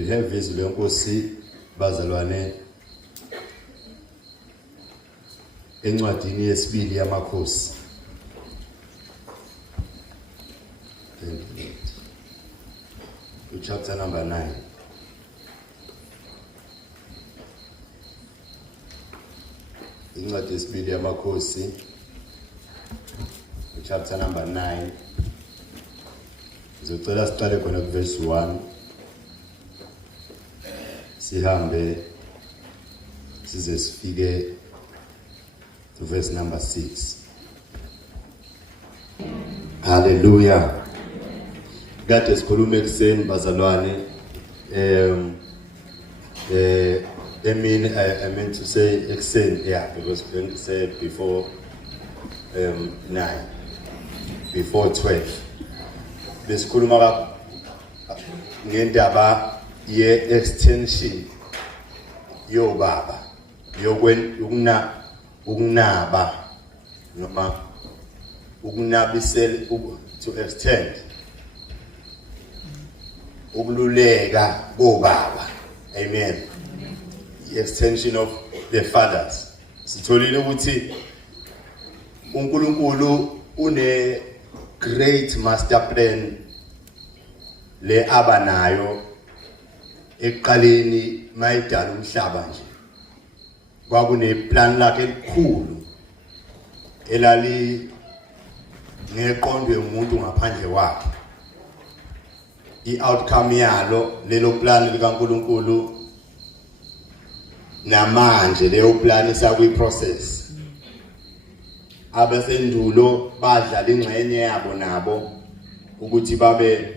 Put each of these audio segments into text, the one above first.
will have izwi lenkosi bazalwane encwadini yesibili yamakhosi. Chapter number 9. Incwadi yesibili yamakhosi, chapter number 9. Ngizocela siqale khona ku verse 1. Sihambe size sifike to verse number 6. Hallelujah. Kade sikhuluma ekseni bazalwane I meant to say ekseni, yeah, because we're going to say before 9, before 12. Besikhuluma ngendaba ye extension yo baba ukunaba noma ukunabisela to extend ukululeka bobaba. Amen. The extension of the fathers. Sitholile ukuthi uNkulunkulu une great master plan le abanayo eqaleni mayidala umhlaba nje. Kwakune plan lakhe elikhulu elali ngeqondwe umuntu ngaphandle kwakhe. I-outcome yalo lelo plan likaNkulunkulu namanje leyo plan isakwi-process. Abasendulo badlala ingxenye yabo nabo ukuthi babe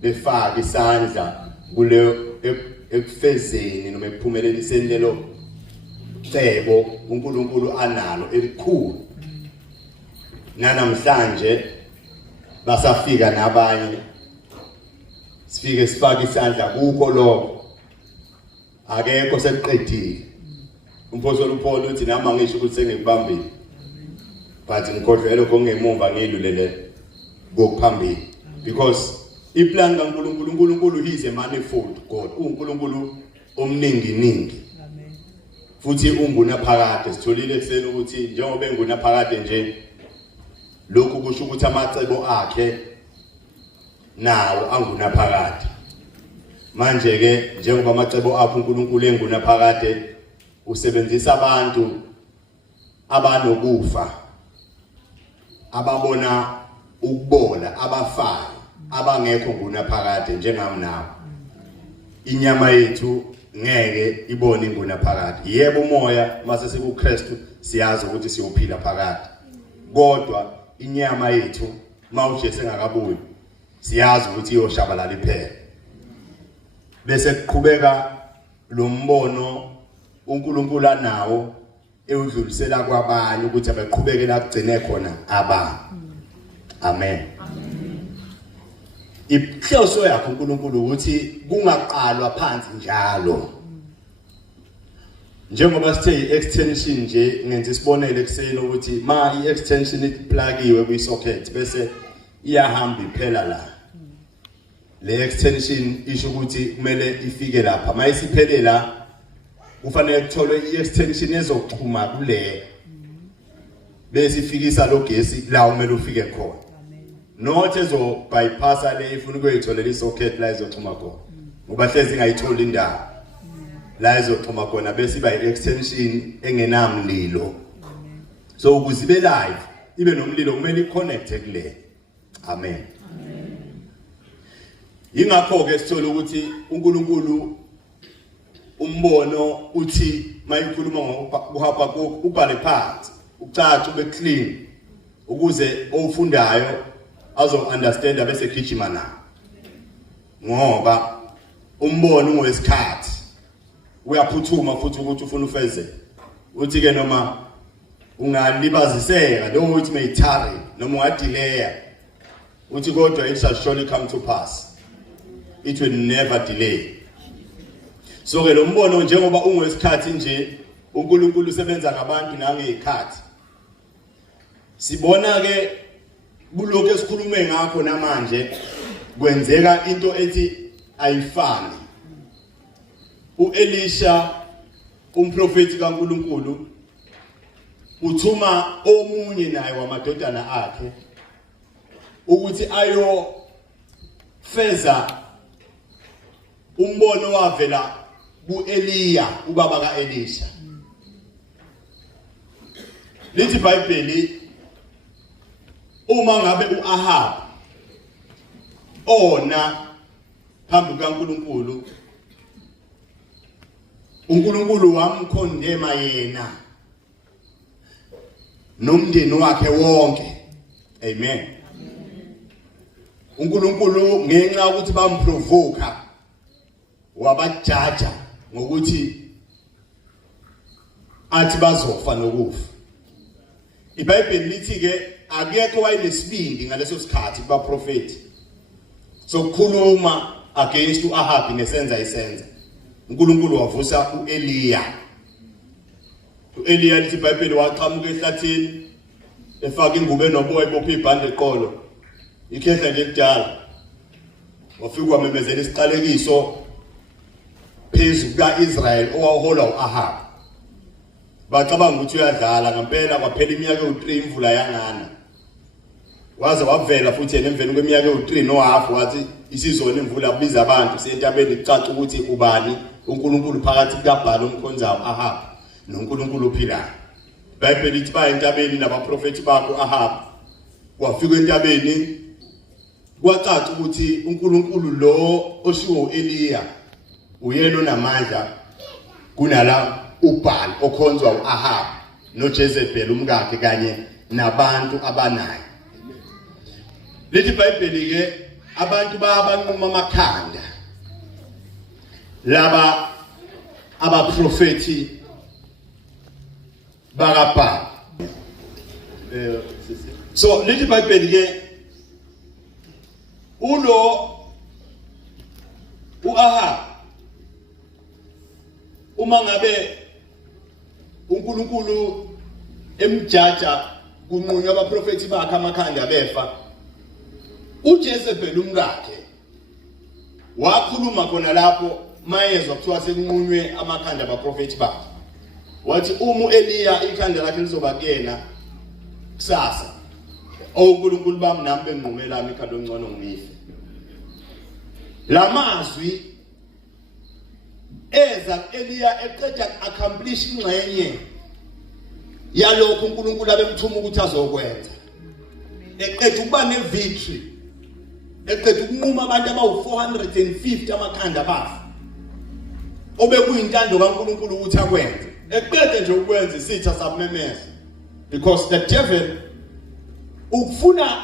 befaka isandla kuleyo ekufezeni noma ekuphumeleliseni lelo cebo uNkulunkulu analo elikhulu. Namhlanje basafika nabanye sifike sifaka isandla kukho lokho. Akekho seqedile. Umphosoli uPaul uthi nami ngisho ukuthi sengikubambile, but ngikhohlwele kongemumva ngilulele kokuphambili, because iplan kaNkulunkulu, uNkulunkulu he is a manifold God. uNkulunkulu omningi. Amen. Futhi ungunaphakade. Sitholile ekseni ukuthi njengoba engunaphakade nje, lokhu kusho ukuthi amacebo akhe nawo angunaphakade. Manje ke njengoba amacebo akhe uNkulunkulu engunaphakade, usebenzisa abantu abanokufa, ababona ukubola, abafayo, abangekho ngunaphakade njengami nawe. Inyama yethu ngeke ibone ingunaphakade. Yebo umoya mase sikuKristu siyazi ukuthi siyophila phakade. Kodwa inyama yethu mawuje sengakabuyi siyazi ukuthi iyoshabalala iphela. Bese kuqhubeka lo mbono uNkulunkulu anawo ewudlulisela kwabanye ukuthi abaqhubekela kugcine khona abantu. Amen. Inhloso yakho uNkulunkulu ukuthi kungaqalwa phansi njalo. Njengoba sithe extension nje ngenza isibonelo ekseni ukuthi ma i-extension iplugiwe kwi-socket bese iyahamba iphela la. Le extension isho ukuthi kumele ifike lapha. Mayisiphele la kufanele kutholwe i-extension ezoxhuma kule bese ifikisa lo gesi la kumele ufike khona. Not ezo bypassa le ifuna ukuyitholela i-socket la izoxhuma khona, ngoba hlezi ingayitholi indawo la izoxhuma khona bese iba i-extension engenamlilo. So ukuze ibe live ibe nomlilo kumele i-connecte kule. Amen. Ingakho ke sithola ukuthi uNkulunkulu umbono uthi mayikhuluma ngokuhamba ubhale phansi ucaca ube clean ukuze ofundayo azo understand bese gijima na. Ngoba umbono ungesikhathi uyaphuthuma futhi ukuthi ufuna ufeze. Uthi ke noma ungalibaziseka lo uthi mayithari noma ungadelaya uthi kodwa it shall surely come to pass. It will never delay. So ke lo mbono njengoba ungesikhathi nje uNkulunkulu usebenza ngabantu nangezikhathi. Sibona ke kuloko esikhulume ngakho namanje kwenzeka into ethi ayifani. uElisha umprofeti kaNkuluNkulu uthuma omunye naye wamadodana akhe ukuthi ayo feza umbono wavela kuEliya ubaba kaElisha. Lithi iBhayibheli uma ngabe uAhab ona phambi kaNkuluNkulu, uNkulunkulu wamkhondema yena nomndeni wakhe wonke. Amen. uNkulunkulu ngenxa ukuthi bamprovoke wabajaja ngokuthi athi bazofa nokufa. iBhayibheli lithi ke akekho wayenesibindi ngaleso sikhathi kubaprofeti sokukhuluma against uAhab nesenza isenza. uNkulunkulu wavusa uEliya. uEliya lithi iBhayibheli waqhamuka ehlathini efaka ingubo enoboya ebopha ibhande eqolo, ikhehla nje kudala, wafika wamemezela isiqalekiso phezu kukaIsrael owahola uAhab. Bacabanga ukuthi uyadlala, ngempela kwaphela iminyaka ewu3 imvula yangana. Waze wavela futhi yena emveni kweminyaka ewu3 nohalf wathi isizona imvula kubiza abantu sentabeni kucaca ukuthi ubani uNkulunkulu phakathi kukaBhali omkhonzayo uAhab noNkulunkulu ophilayo. iBhayibheli lithi baya entabeni nabaprofeti bakho uAhab. Wafika entabeni kwacaca ukuthi uNkulunkulu lo oshiwo uEliya uyena onamandla kunala uBhali okhonzwa uAhab noJezebel umkakhe kanye nabantu abanayo. Lithi iBhayibheli ke abantu babanquma amakhanda laba abaprofeti bakaBhali. So lithi iBhayibheli ke ulo uAhab uma ngabe uNkulunkulu emjaja kunqunywa abaprofeti bakhe amakhanda befa, uJezebel umkakhe wakhuluma khona lapho mayezwa kuthiwa sekunqunywe amakhanda abaprofeti bakhe. Wathi uma uEliya ikhanda lakhe lizoba kuyena kusasa, uNkulunkulu bami nami benqumela ikhanda ongcono ngife. Lamazwi eza Eliya eqeda accomplish ingxenye yalokho uNkulunkulu abemthuma ukuthi azokwenza. Eqeda ukuba nevictory, eqeda ukunquma abantu abawu450 amakhanda bafa, obekuyintando kaNkulunkulu ukuthi akwenze. Eqeda nje ukwenza isitha sabememeza, because the devil ukufuna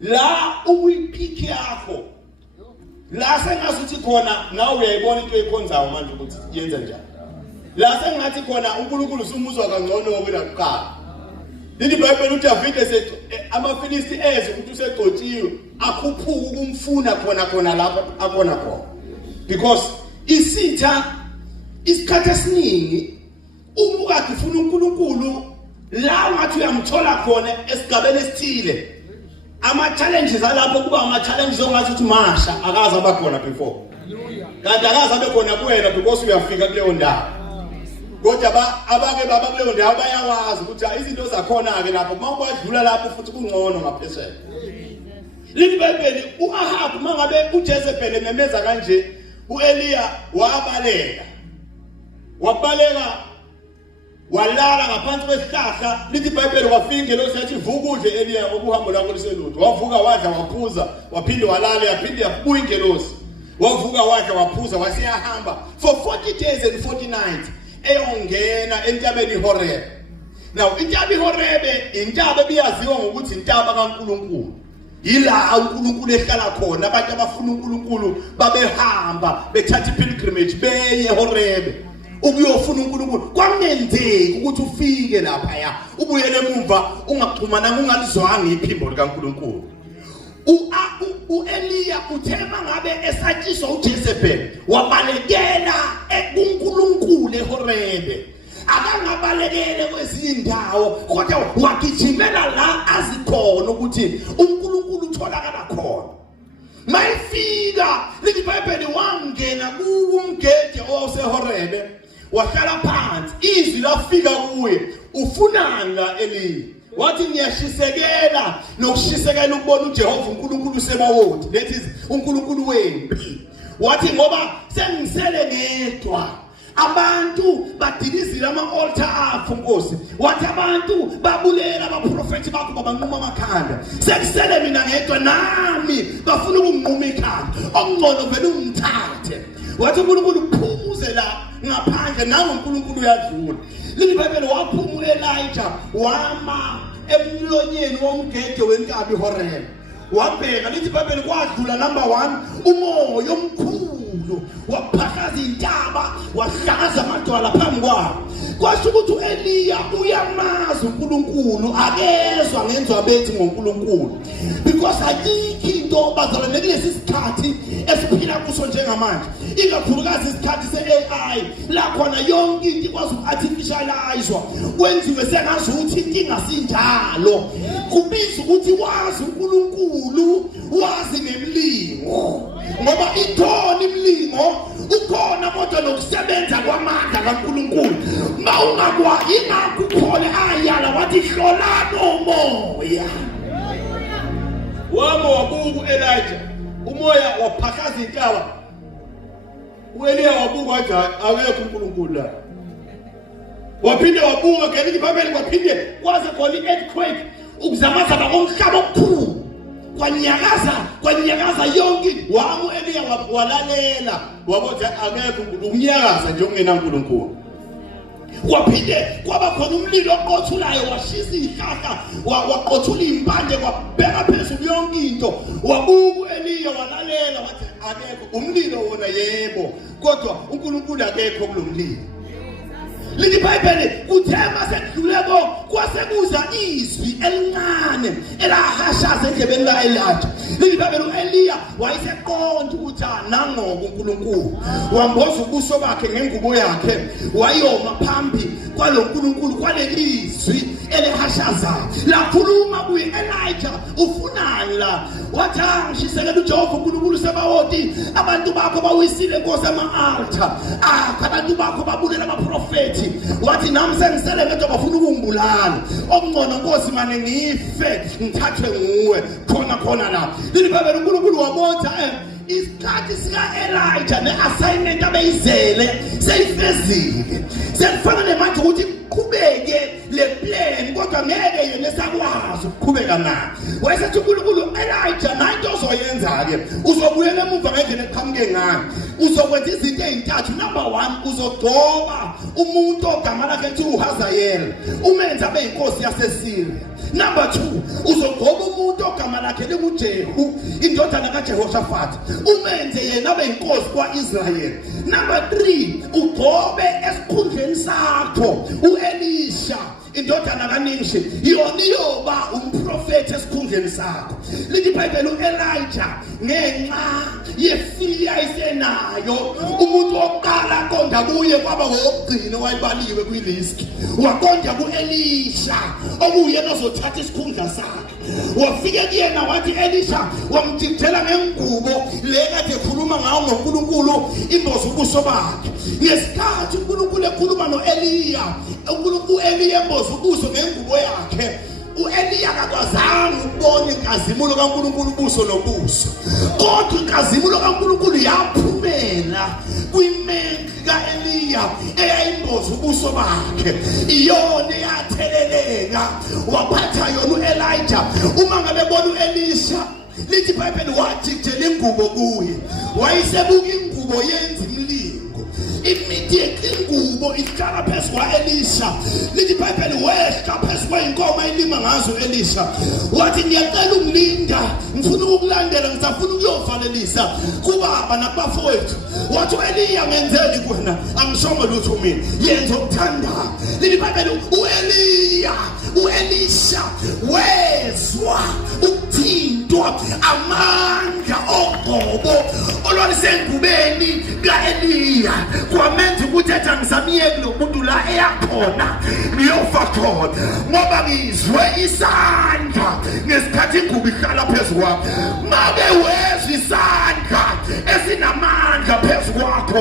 la ubuyiphiki yakho la sengathi khona nawe uyayibona into ekhonzayo manje ukuthi yenza njani. La sengathi khona uNkulunkulu usumuzwa kangcono ngokwela kuqala. Lithi iBhayibheli uDavid esethi amaFilisti eze ukuthi usegcotshiwe akhuphuka ukumfuna khona lapha akona khona, because isitha isikhathi esiningi umukade ufuna uNkulunkulu la ngathi uyamthola khona esigabeni esithile. Ama-challenges alapho kuba ama-challenges ongathi uthi masha akazi abakhona before. Kanti akazi abekhona kuwena because uyafika kuleyo ndawo. Kodwa abake baba kuleyo ndawo bayawazi ukuthi izinto zakhona-ke lapho uma kwadlula lapho futhi kungcono ngaphesheya. Lithi iBhayibheli uAhab uma ngabe uJezebel ememeza kanje, uEliya wabaleka walala ngaphansi kwesihlahla. Lithi iBhayibheli wafika ingelosi yathi vuka udle Eliya ngokuhambo lakho liselutho. Wavuka wadla waphuza, waphinde walala, yaphinde yabuya ingelosi. Wavuka wadla waphuza wasiyahamba for 40 days and 40 nights eyongena entabeni iHoreb. Now intaba iHoreb intaba ebiyaziwa ngokuthi intaba kaNkulunkulu. Yila uNkulunkulu ehlala khona, abantu abafuna uNkulunkulu babehamba bethatha ipilgrimage beye eHoreb ukuyofuna uNkulunkulu. Kwamenzeki ukuthi ufike lapha ubuyele emuva ungaxhumananga ungalizwanga iphimbo likaNkulunkulu. uEliya uthema ngabe esatshiswa uJezebel wabalekela kuNkulunkulu eHoreb. Akangabalekele kwezinye indawo kodwa wagijimela la azikhona ukuthi uNkulunkulu utholakala khona. mayifika lithi iBhayibheli wangena kumgede owawusehorebe wahlala phansi izwi lafika kuye ufunanga Eliya wathi ngiyashisekela nokushisekela ukubona uJehova uNkulunkulu sebawodi that is uNkulunkulu wempi wathi ngoba sengisele ngedwa abantu badilizile ama-altar akho Nkosi wathi abantu babulela abaprofethi bakho babanquma amakhanda sekusele mina ngedwa nami bafuna ukunquma ikhanda okungcono vele ungithathe wathi uNkulunkulu phumuze la ngaphandle nawe uNkulunkulu uyadlula lithi iBhayibheli waphuma uElijah wama emlonyeni womgede wenkabi iHorebe wabheka lithi iBhayibheli kwadlula number 1 umoya omkhulu waphakaza intaba wahlakaza amadwala phambi kwabo kwasho ukuthi uEliya uyamazi uNkulunkulu akezwa ngenzwa bethi ngoNkulunkulu because ayikho into bazalwane kulesi sikhathi esiphila kuso njengamanje ikakhulukazi isikhathi se-AI la khona yonke into ikwazi uku-artificializwa kwenziwe sengazi ukuthi inkinga sinjalo kubiza ukuthi wazi uNkulunkulu wazi nemlingo ngoba ithona imlingo ukhona kodwa nokusebenza kwamandla kaNkulunkulu mawungakwa ingakukhole ayala wathi hlolana umoya wama wabuka uElijah umoya waphakaza intaba uEliya wabuka wathi akekho uNkulunkulu la waphinde wabuka ngelithi iBhayibheli waphinde kwaze khona i-earthquake ukuzamazama komhlaba okukhulu kwanyakaza yonke wami uEliya walalela wabothi akekho ukunyakaza nje ungena uNkulunkulu waphinde kwaba khona umlilo oqothulayo washisa izihlahla waqothula impande kwabheka phezulu yonke into wabuka uEliya walalela wathi akekho umlilo wona yebo kodwa uNkulunkulu akekho kulomlilo lithi iBhayibheli kuthema sekudluleko kwasekuza izwi elincane elahashaza endlebeni kaElijah lithi iBhayibheli uEliya wayeseqonda ukuthi nangoku uNkulunkulu wamboza ubuso bakhe ngengubo yakhe wayoma phambi kwalo uNkulunkulu kwaleli izwi elihashazayo lakhuluma kuye Elijah ufunani la wathi ngishisekela uJehova uNkulunkulu sebawoti abantu bakho bawisile Nkosi ama-altar abantu bakho babulela abaprofethi wathi nami sengisele ngedwa bafuna ukungibulala okungcono Nkosi mane ngife ngithathwe nguwe khona la lithi iBhayibheli uNkulunkulu wabotha isikhathi sika-Elijah ne-assignment abeyizele seyifezile sekufanele manje ukuthi qhubeke le plan kodwa ngeke yena esakwazi ukuqhubeka nayo wayesethi uNkulunkulu Elijah nanto ozoyenza-ke uzobuyela emuva ngendlela eqhamuke ngayo uzokwenza izinto ezintathu number 1 uzogcoba umuntu ogama lakhe kuthi uHazayeli umenze abe yinkosi yaseSiriya number 2 uzogcoba umuntu ogama lakhe linguJehu indodana kaJehoshaphat umenze yena abe yinkosi kwa-Israyeli number 3 ugcobe esikhundleni sakho uElisha indodana kaNimshi yona iyoba umprofeti esikhundleni sakho lithi iBhayibheli uElijah ngenxa yefiya ayisenayo umuntu wokuqala aqonda kuye kwaba wokugcina wayibaliwe kwilist waqonda kuElisha okuyena ozothatha isikhundla sakhe wafike kuyena wathi Elisha wamthithela ngengubo le kade ekhuluma ngayo ngoNkulunkulu imboza ubuso bakhe ngesikhathi uNkulunkulu ekhuluma noEliya uNkulunkulu Eliya emboza ubuso ngengubo yakhe uEliya akakwazanga ukubona inkazimulo kaNkulunkulu ubuso nobuso kodwa inkazimulo kaNkulunkulu yaphumela kwimendli kaEliya eyayimboza ubuso bakhe iyona yatheleleka waphatha yona uElijah uma ngabe bona uElisha lithi iBhayibheli wathi kujela ingubo kuye wayesebuka ingubo yenza imlingo immediately ingubo ihlala phezu kwaElisha lithi iBhayibheli wehla phezu kweyinkomo elima ngazo Elisha wathi ngiyacela ungilinda ngifuna ukukulandela ngisafuna ukuyovalelisa kubaba nakubafowethu wathi uEliya ngenzeni kuwena angishongo lutho mina yenza okuthanda lithi iBhayibheli uElisha wezwa ukuthintwa amandla oqobo olwalisengubeni ka-Eliya kwamenza ukuthi ethi angizamiyeki lo muntu la eyakhona ngiyofa khona ngoba ngizwe isandla ngesikhathi ingubo ihlala phezu kwakho. Make wezwa isandla esinamandla phezu kwakho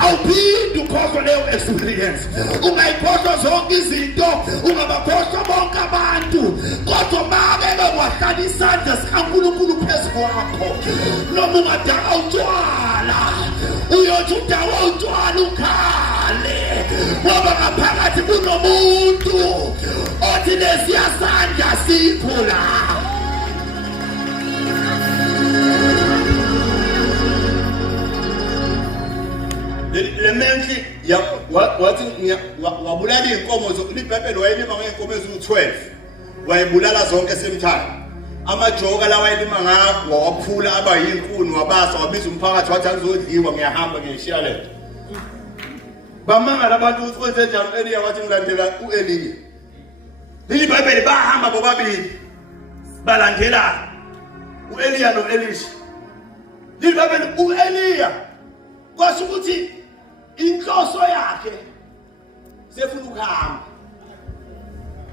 awuphindi ukhohlwe leyo experience. Ungayikhohlwa zonke izinto, ungabakhohlwa bonke abantu, kodwa make bewahlala isandla sikaNkulunkulu phezu kwakho. Noma ungadaka utshwala uyothi udawa utshwala ukhale ngoba ngaphakathi kunomuntu othi lesiya sandla sikho la. Le menhle wathi wabulala inkomo libhebhelo wayelima ngeenkomo eziwu12 wayebulala zonke esemthana. Amajoka lawa wayelima ngawo waphula aba yinkuni wabasa wabiza umphakathi wathi angizodliwa ngiyahamba ngiyishiya lento. Bamangala abantu ukuthi kwenze njani uEliya wathi ngilandela uEliya. Leli Bhayibheli bahamba bobabili balandelana uEliya noElisha. Leli Bhayibheli uEliya kwasho ukuthi inhloso yakhe sefuna ukuhamba.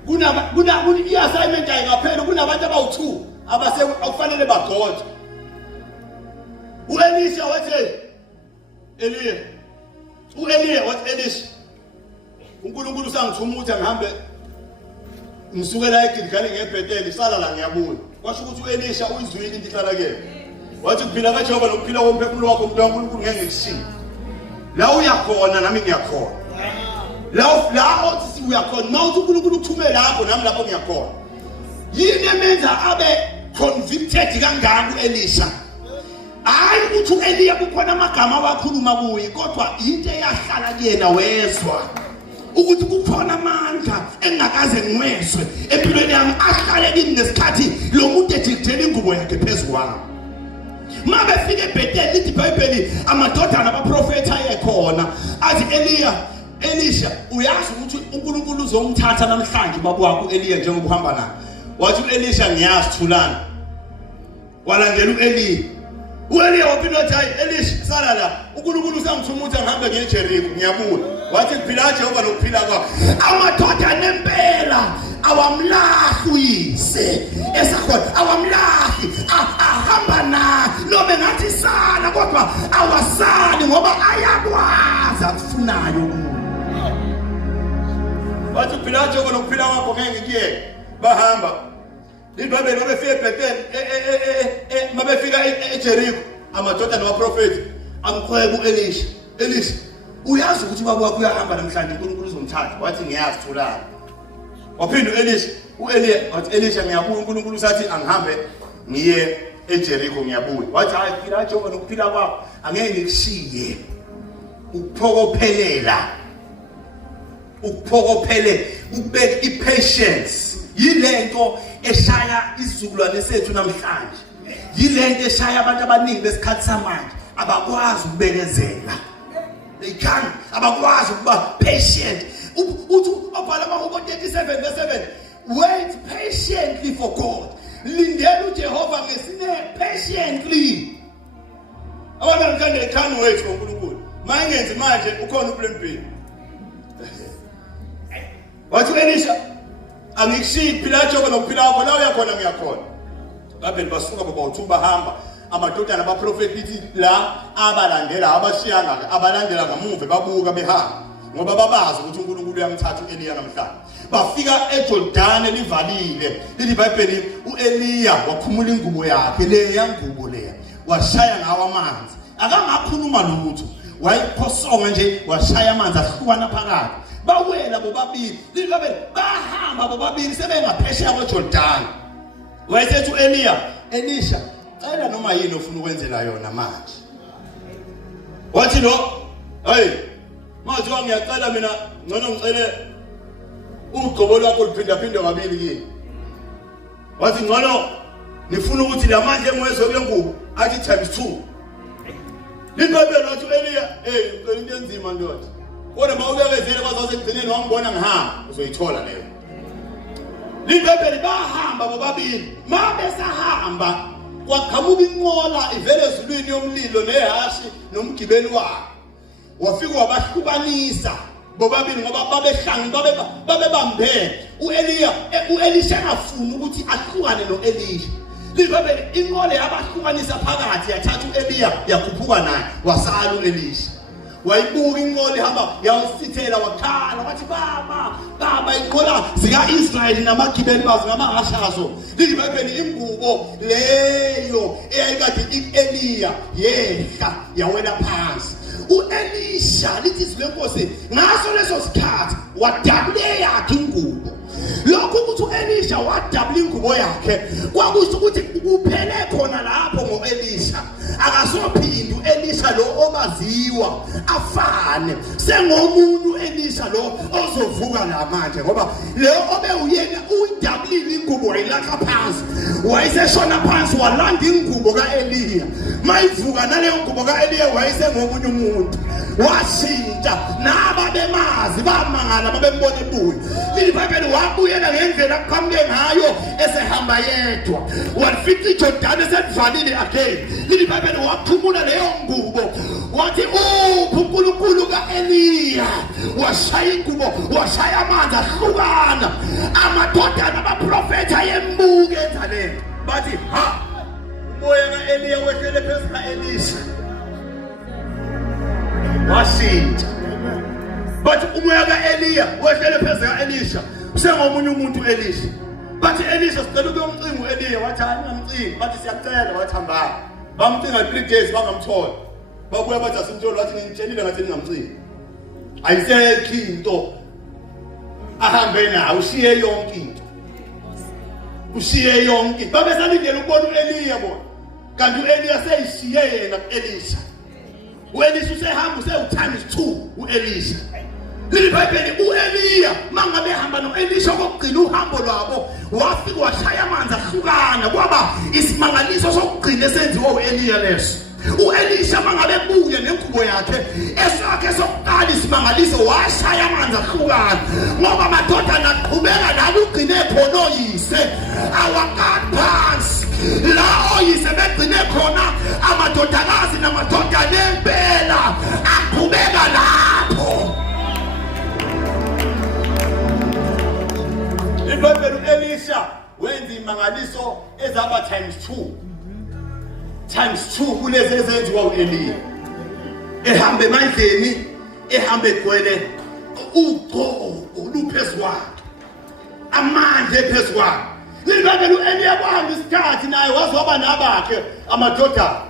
Kuna i-assignment ayingaphela kunabantu abawu2 akufanele bagode. uElisha wathi Eliya uEliya wathi Elisha uNkulunkulu usangithuma ukuthi ngihambe ngisuke la eGilgali ngeBhetheli sala la ngiyabuya. Kwasho ukuthi uElisha uyizwile into ihlala kuyena. Wathi kuphila kaJehova nokuphila komphefumulo wakho umuntu kaNkulunkulu ngeke ngikushiye. La uyakhona nami ngiyakhona. La othi uyakhona mawuthi uNkulunkulu uthume lapho nami lapho ngiyakhona. Yini emenza abe convicted kangaka uElisha? Hayi ukuthi uEliya kukhona amagama awakhuluma kuye, kodwa into eyahlala kuyena wezwa ukuthi kukhona amandla engakaze ngwezwe empilweni yami ahlale kimi nesikhathi lo muntu ejikithela ingubo yakhe phezulu kwami. Mabe fike eBhetheli lithi iBhayibheli amadodana abaprofeti ayekhona athi Elisha uyazi ukuthi uNkulunkulu uzomthatha namhlanje baba wakho Eliya njengoba uhamba naye. Wathi uElisha ngiyazi thulana. Walandela uEliya. uEliya waphinda wathi hayi Elisha sala la uNkulunkulu usangithuma ukuthi ngihambe ngiye eJeriko ngiyabuya. Wathi kuphila Jehova nokuphila kwakho amadoda nempela awamlahli uyise esakhona awamlahli ahamba na noma ngathi sala kodwa awasali ngoba ayakwazi akufunayo. Wathi kuphila Jehova nokuphila kwakho ngeke ngikuyeke bahamba. Libhayibheli mabefika eBhetheli mabefika eJeriko amadoda nabaprofeti amkhweba uElisha. Elisha uyazi ukuthi baba wakho uyahamba namhlanje uNkulunkulu uzomthatha. Wathi ngiyazi thulana. Waphinda uEliya wathi Elisha ngiyabuya uNkulunkulu usathi angihambe ngiye eJeriko ngiyabuya. Wathi hayi phila Jehova nokuphila kwakho angeke ngikushiye. Ukuphokophelela ukubeka ipatience yilento eshaya isizukulwane sethu namhlanje. Yilento eshaya abantu abaningi besikhathi samanje abakwazi ukubekezela. They can't abakwazi ukuba patient. Uthi abhala uMarko 37:7 wait patiently for God. Lindela uJehova ngesineke patiently. Abantu bakhande can't wait for uNkulunkulu. Mangenzi manje ukhona uplan B. Wathi Elisha angikushiyi phila Jehova nokuphila kwakho la uyakhona ngiyakhona. Babeli basuka babawu2 bahamba amadodana abaprofeti la abalandela abashiyanga abalandela ngamuva babuka behamba ngoba babazi ukuthi uNkulunkulu uyamthatha uEliya namhlanje. Bafika eJordani livalile. Leli Bhayibheli uEliya wakhumula ingubo yakhe leya ngubo leya washaya ngawo amanzi. Akangakhuluma lutho. Wayiphosonga nje washaya amanzi ahlukana phakathi. Bawela bobabili. Leli Bhayibheli bahamba bobabili sebengaphesheya kweJordani. Wayesethi uEliya Elisha cela noma yini ofuna ukwenzela yona manje. Wathi lo hey manje ngiyacela mina ngcono ngicele ugqobo lwakho liphinda kabili kini. Wathi ngcono nifuna ukuthi lamandla engwezwe kule ngubo athi ×2. Libhayibheli wathi uEliya ngicela into enzima ndoda. Kodwa mawubekezele kwaze ekugcineni wangibona ngihamba uzoyithola leyo. Libhayibheli bahamba bobabili. Mabesahamba kwaqhamuka inqola ivele ezulwini yomlilo nehashi nomgibeli wakhe wafika wabahlukanisa bobabili ngoba babehlangi babebambene uElisha engafuni ukuthi ahlukane noElisha libabe inqola yabahlukanisa phakathi yathatha uEliya yakhuphuka naye wasala uElisha wayibuka inqola ihamba yawusithela wakhala wathi baba inqola zika-Israyeli namagibeli bazo ngamahashazo lilibabeni ingubo leyo eyayikade iEliya yehla yawela phansi uElisha lithi izwi lenkosi ngaso leso sikhathi wadabula yakhe ingubo lokho ukuthi uElisha wadabula ingubo yakhe kwakusho ukuthi kuphele khona lapho ngoElisha akasophindi uElisha lo obaziwa afane sengomuntu uElisha lo ozovuka la manje ngoba le obe uyena uyidabulile ingubo wayilahla phansi wayeseshona phansi walanda ingubo kaEliya mayivuka naleyo ngubo kaEliya wayesengomunye umuntu washintsha nababemazi bamangala babembona ebuya lilibhayibheli wabuyela ngendlela aqhamuke ngayo esehamba yedwa walifica iJordani eselivalile again lilibhayibheli waphumula leyo ngubo wathi uNkulunkulu kaEliya washaya ingubo washaya amanzi ahlukana amadodana abaprofeti ayembuka endaleni bathi ha umoya kaEliya wehlele phezu kaElisha washintsha bathi umoya kaEliya wehlele phezu kaElisha usengomunye umuntu uElisha bathi Elisha sicela ukuyomcinga uEliya wathi angamcingi bathi siyacela wathi hamba bamcinga 3 days bangamthola babuya bathi asimtholi wathi ngitshelile ngathi ningamcingi ayisekho into ahambe nayo ushiye yonke into ushiye yonke babesalindele ukubona uEliya bona kanti uEliya seyishiye yena kuElisha uElisha usehamba usewu2 uElisha lilibhayibheli uEliya mangabe ehamba noElisha kokugcina uhambo lwabo wafika washaya amanzi ahlukana kwaba isimangaliso sokugcina esenziwa uEliya leso uElisha mangabe ebuya nengubo yakhe esakhe sokuqala isimangaliso washaya amanzi ahlukana ngoba amadodana aqhubeka nalo ugcine khona oyise awakaphansi la oyise begcine khona amadodakazi namadodana empela aqhubeka lapho ibhayibheli uElisha wenza imangaliso ezaba times 2 kulezi ezenziwa uEliya ehambe emandleni ehambe egcwele uqobo luphezulu kwakhe amandla ephezulu kwakhe lilibhayibheli uEliya kwahamba isikhathi naye wazoba nabakhe amadodana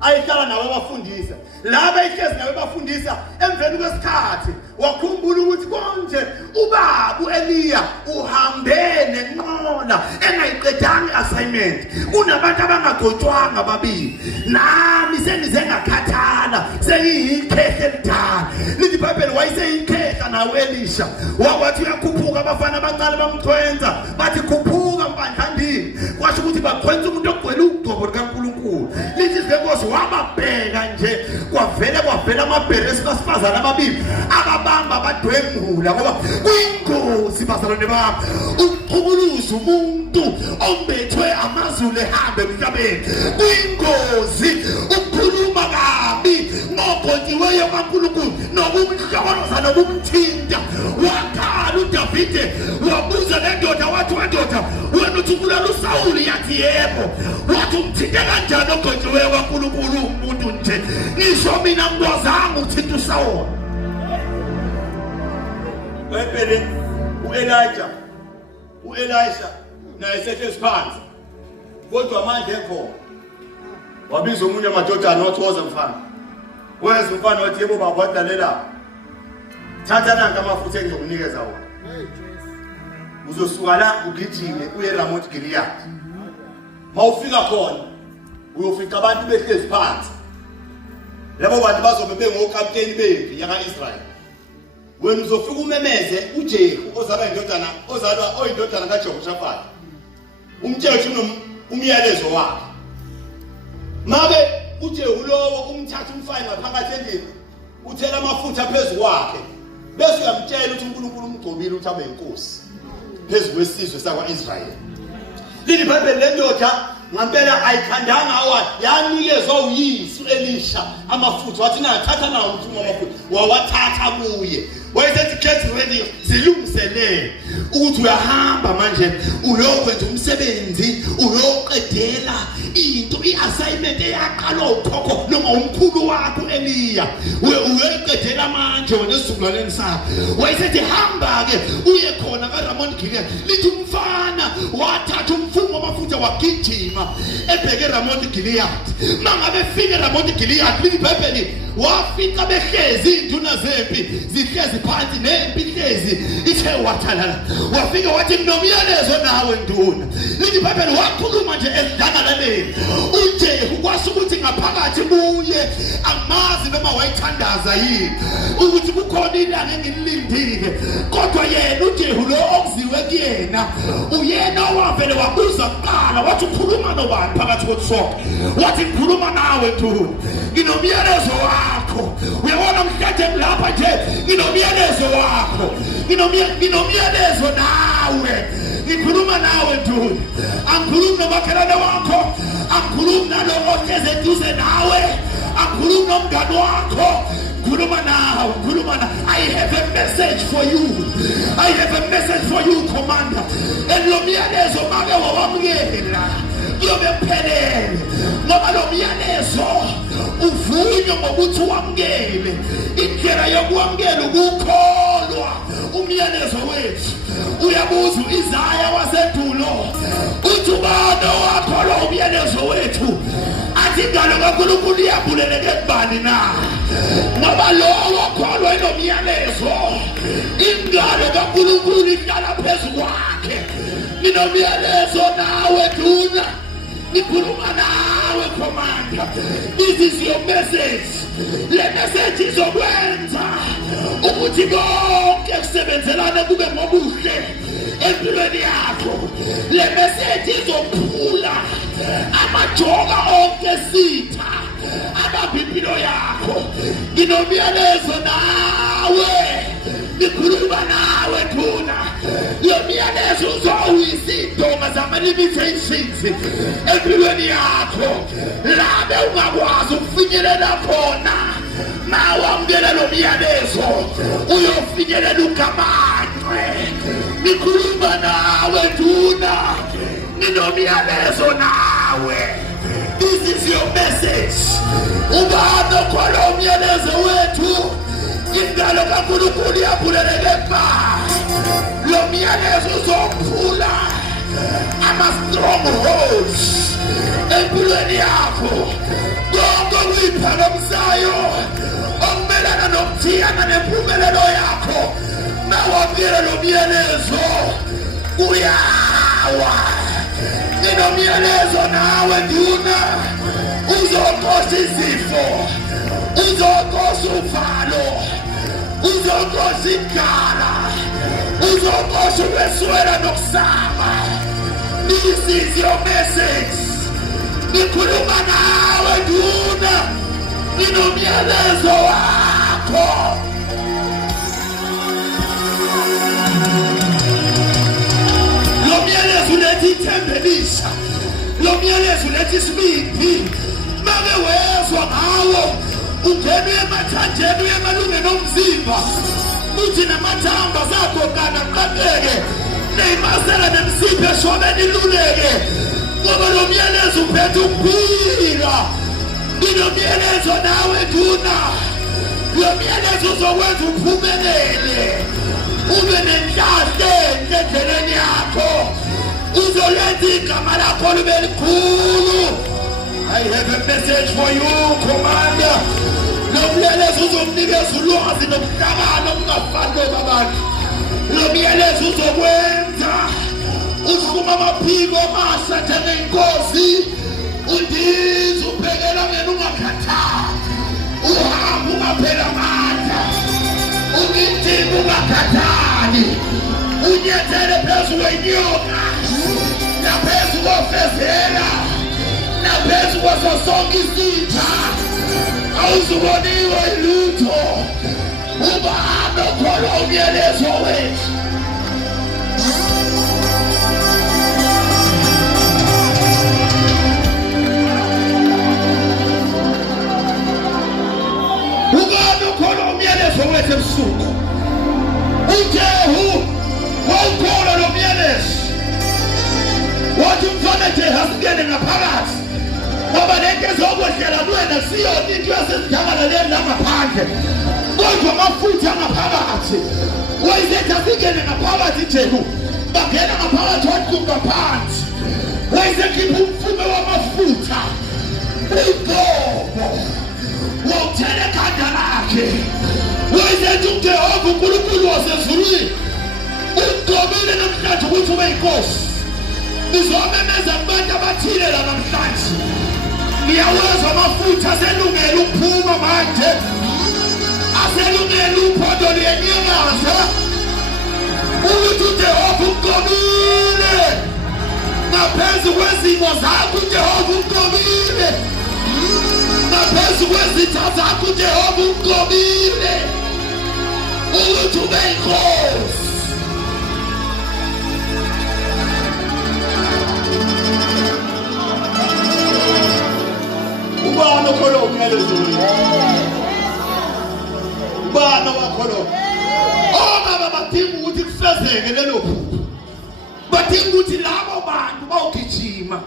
ayihlala nawe abafundisa laba ihlezi nawe bafundisa emveni kwesikhathi wakhumbula ukuthi konje ubaba uEliya uhambene nenqola engayiqedanga assignment kunabantu abangagcotshwanga babili nami sengize ngakhathala sengiyikhehle elidala lithi iBhayibheli wayeseyikhehle nawe uElisha wathi uyakhuphuka abafana abaqala bamthwenza bathi khuphuka mpandlandini kwasho ukuthi bakhwenza umuntu ogcwele uqobo likaNkulunkulu lithi izenkosi wababheka nje kwavela amabhele esifazana ababili ababamba badwengula ngoba kuyingozi bazalwane bami ukuqhubuluza umuntu ombethwe amazulu ehambe emhlabeni kuyingozi ukukhuluma kabi ngokhonjiweyo kaNkulunkulu nokumhlokoloza nokumthinta wakhala uDavide wabuza le ndoda wathi wendoda wena uthi ubulala uSawuli yathi yebo wathi umthinte kanjani okhonjiweyo kaNkulunkulu umuntu nje ngisho mina ngibozanga uthinta uSawuli webele uElisha naye sehlezi phansi kodwa manje ekhona wabiza umunye amadodana wathi woza mfana weza umfana wathi yebo baba wadalela thatha nanka amafutha engizokunikeza wona uzosuka la ugijime uye eRamoth Gilead mawufika khona uyofica abantu behlezi phansi labo bantu bazobe bengokapteni bempi yakaIsrael wena uzofika umemeze uJehu ozalwa indodana oyindodana kaJehoshafati umtshela umyalezo wakhe mabe uJehu lowo umthatha umfana ngaphakathi endlini uthela amafutha phezulu kwakhe bese uyamtshela ukuthi uNkulunkulu umgcobile ukuthi abe inkosi phezulu kwesizwe sakwaIsrael leli iBhayibheli lendoda ngampela ayikhandanga awa yanikezwa uyisu Elisha amafutha wathi nathatha nawo umfumo amafutha wawathatha kuye wayesethi get ready zilungiselele ukuthi uyahamba manje uyokwenza umsebenzi uyoqedela into iassignment eyaqala ukhokho noma umkhulu wakho Eliya uyoqedela manje wena esizukulwaneni sakho wayesethi hamba ke uye khona kaRamon Gilead lithi umfana wathatha umfumo amafutha wagijima ebheke Ramon Gilead mangabe fike Ramon Gilead liBhayibheli wafika behlezi induna zempi zihlezi phansi nempi hlezi ithe wathalala wafika wathi nomyalezo nawe nduna liBhayibheli wakhuluma nje edlangalaleni uJehu kwasho ukuthi ngaphakathi kuye amazi noma wayithandaza yini ukuthi kukhona ilanga engilindile kodwa yena uJehu lo okuziwe kuyena uyena wavele wabuza kuqala wathi ukhuluma nobani phakathi kwethu wathi ngikhuluma nawe nduna nginomyalezo wakho uyabona mhlathe lapha nje nginomyalezo wakho nginomyalezo nawe ngikhuluma nawe nduna angikhulumi nomakhelwane wakho angikhulumi nalo ohleze eduze nawe angikhulumi nomngane wakho ngikhuluma nawe I have a message for you commander lo myalezo make wawamukela kuyobe kuphelele ngoba lo myalezo uvunywa ngokuthi wamukele indlela yokwamukela ukukholwa umyalezo wethu uyabuza uIsaya wasedulo uthi ubani owakholwa umyalezo wethu athi ingalo kaNkulunkulu iyabuleleke kubani na ngoba lo okholwa inomyalezo ingalo kaNkulunkulu ihlala phezu kwakhe nginomyalezo nawe nduna ngikhuluma nawe commander this is your message le message izokwenza ukuthi konke kusebenzelane kube ngobuhle empilweni yakho le message izophula amajoka onke sitha ababimpilo yakho nginomyalezo nawe ngikhuluma nawe nduna lo myalezo uzowuyizindonga zama-limitations empilweni yakho labe ungakwazi ukufinyelela khona mawamukela lo myalezo uyofinyelela ugamanqwe ngikhuluma nawe nduna nginomyalezo nawe this is your message ubani okholwa umyalezo wethu ingalo kaNkulunkulu iyabuleleke kubani lo myalezo uzophula ama-strongholds empilweni yakho konke okuyiphakamisayo okumelana nokuthiyana nempumelelo yakho mawamukela lo myalezo uyawa nginomyalezo nawe nduna uzokosa izifo uzokosa uvalo uzokosa ikhala uzokosa ukweswela nokusaba this is your message ngikhuluma nawe nduna nginomyalezo wakho lo myalezo ulethi ithembelisha lo myalezo ulethi isibindi make wezwa ngawo ungena emathanjeni uyemalungeni omzimba uthi namathamba zagogana qaqeke neyimasela nemsipho eshobeni iluleke ngoba lo myalezo uphethe ukuphila nginomyalezo nawe nduna lo myalezo uzokwenza uphumelele ube nenhlanhla endleleni yakho uzolenza igama lakho libe likhulu I have a message for you commander lo myalezo uzomnikeza ulwazi nokuhlakana okungafani kwabantu lo myalezo uzokwenza uhluma amaphiko amasha njengeyinkosi undiza uphekela ngena ungakhathali uhamba ungaphela amandla ungidinga ungakhathali unyethele phezu kwenyoka naphezu kofezela naphezu kwaso sonke isitha awuzuboniwe ilutho ubani okholwa umyalezo wethu Ubani ukhona umyalezo wethu ebusuku. uJehu wawukhola lo myalezo. Wathi umfana Jehu asingene ngaphakathi. Ngoba lento ezokwehlela kuwena siyona into yasezidlakaleni ngaphandle. Kodwa amafutha ngaphakathi. Wayethi asingene ngaphakathi Jehu. Bangena ngaphakathi wathumba phansi. Wayekhipha umfume wamafutha. Ugobo. Wawuthele ekhanda lakhe. Wayethi uJehova uNkulunkulu wasezulwini ugobile namhlanje ukuthi ube inkosi. Ngizomemeza kubantu abathile la namhlanje. Ngiyawezwa amafutha aselungela ukuphuma manje. Aselungela uphondo liyenyakaza. Ukuthi uJehova ugobile. Ngaphezu kwezimo zakho uJehova ugobile. Ngaphezu kwezitha zakho uJehova ugobile. Ukuthi ube inkosi. Ubani okholo umyalezo ubani wakholo baba badinga ukuthi kufezeke lelo phupho. Badinga ukuthi labo bantu bawugijima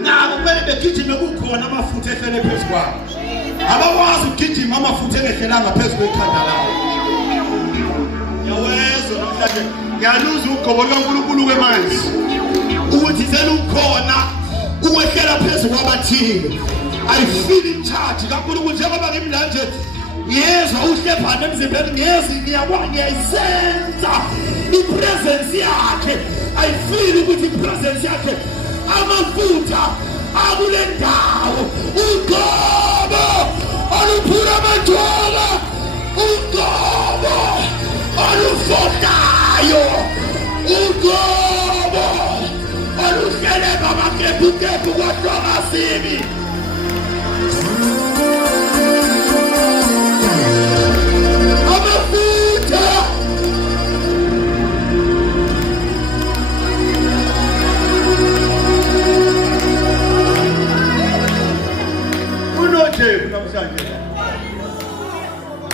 nabo kumele begijime kukhona amafutha ehlele phezu kwabo. Abakwazi ukugijima amafutha engehlela phezu kwekhanda lawo. Yawezwa namhlanje ngiyaluza ugobo kaNkulunkulu kwemanzi ukuthi selukhona ukwehlela phezu kwabathile. I feel in charge kaNkulunkulu njengoba ngimlanje ngiyezwa uhlephana emzimbeni ngiyayisenza ipresence yakhe. I feel ukuthi ipresence yakhe amafutha akule ndawo. Ugobo oluphula amathola. Ugobo olufotayo. Ugobo oluheleka amakepukephu kwaDwangasibi. Amafutha unoJehu namhlanje.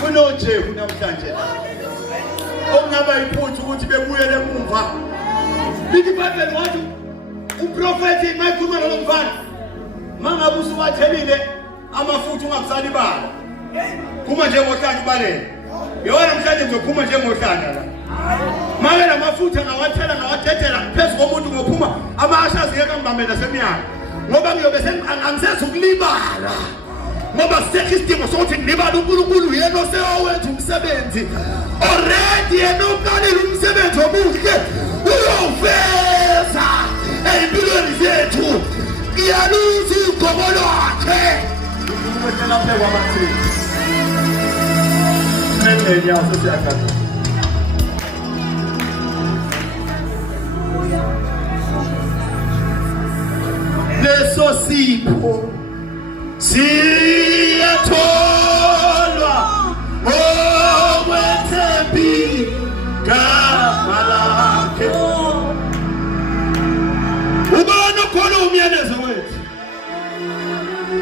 UnoJehu namhlanje. Ongaba iphutha ukuthi bebuyele emuva. Lithi iBhayibheli wathi uprofeti mayikhuluma lo mfana mangabe usuwathelile amafutha ungakusali bala. Kuma nje ngohlanje ubalele. Yona namhlanje ngizophuma nje ngohlanje la. Manje lamafutha ngawathela ngawathetela phezu komuntu ngophuma amahasha aziyeka ngibambela semiyaka. Ngoba ngiyobe angisenza ukulibala. Ngoba sisekho isidingo sokuthi ngilibala uNkulunkulu yena osewethu umsebenzi. Already yena uqalile umsebenzi omuhle uyoveza empilweni zethu. Iyaluza ugobo lwakhe. Ukwethela phezu kwabathile. Nendlela yaso siyakhatha. Leso sipho siyatholwa okwethembi gama lakhe. Ubani okhona umyalezo wethu?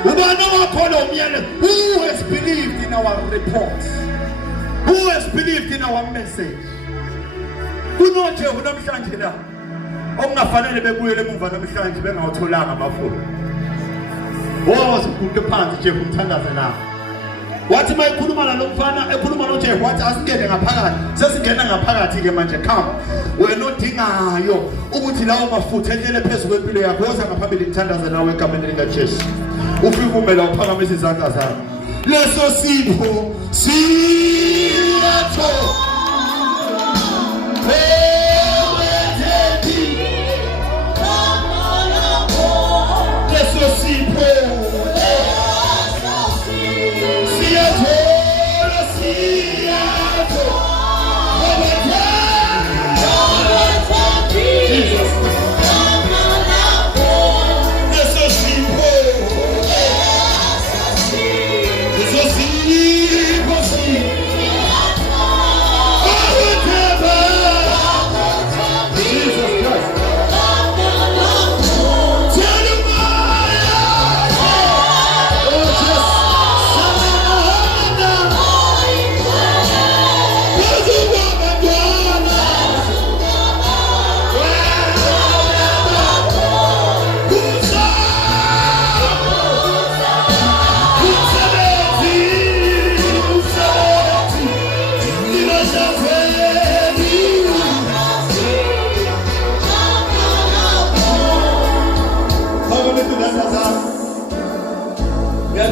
Ubani okhona umyalezo? Who has believed in our reports? Who has believed in our message? KunoJehu namhlanje la okungafanele bekuyele emuva namhlanje bengawutholanga amafutha. Woza uguqe phansi Jehu umthandaze la. Wathi mayikhuluma nalo mfana ekhuluma noJehu wathi asingene ngaphakathi. Sesingena ngaphakathi ke manje come. Wena odingayo ukuthi lawo mafutha ehlele phezu kwempilo yakho woza ngaphambili ngithandaze nawe egameni likaJesu. Ufike ume la uphakamise izandla zakho. Leso sipho siyatholwa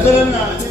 Sicela